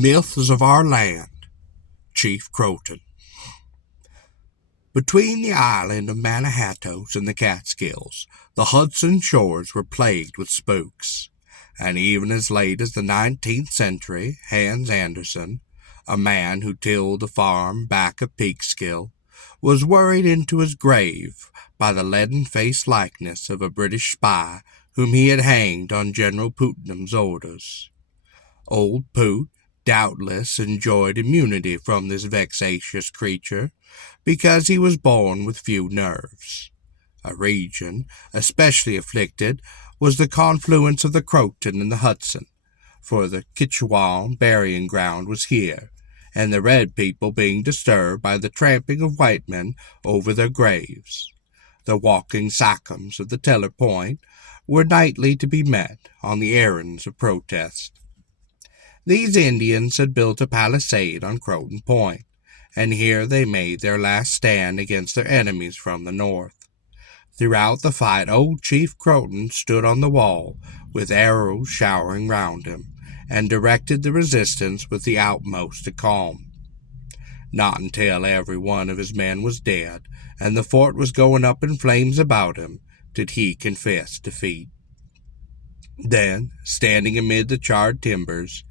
Myths of Our Land, Chief Croton. Between the island of Manhattan and the Catskills, the Hudson shores were plagued with spooks, and even as late as the 19th century, Hans Andersen, a man who tilled a farm back of Peekskill, was worried into his grave by the leaden-faced likeness of a British spy whom he had hanged on General Putnam's orders. Old Poot doubtless enjoyed immunity from this vexatious creature, because he was born with few nerves. A region especially afflicted was the confluence of the Croton and the Hudson, for the Kitchewan burying ground was here, and the red people being disturbed by the tramping of white men over their graves. The walking Saccoms of the Teller Point were nightly to be met on the errands of protest. These Indians had built a palisade on Croton Point, and here they made their last stand against their enemies from the north. Throughout the fight old Chief Croton stood on the wall, with arrows showering round him, and directed the resistance with the utmost calm. Not until every one of his men was dead, and the fort was going up in flames about him, did he confess defeat. Then, standing amid the charred timbers,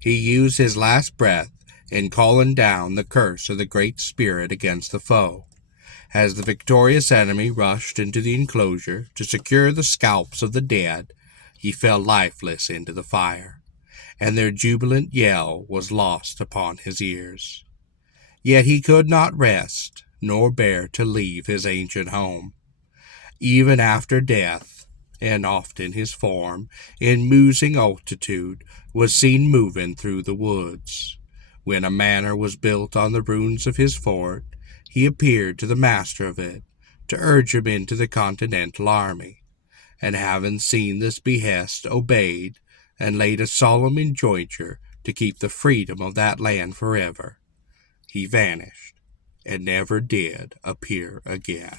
he used his last breath in calling down the curse of the Great Spirit against the foe. As the victorious enemy rushed into the enclosure to secure the scalps of the dead, he fell lifeless into the fire, and their jubilant yell was lost upon his ears. Yet he could not rest, nor bear to leave his ancient home. Even after death, and often his form, in musing altitude, was seen moving through the woods. When a manor was built on the ruins of his fort, he appeared to the master of it, to urge him into the Continental Army, and having seen this behest obeyed, and laid a solemn enjointure to keep the freedom of that land forever, he vanished, and never did appear again.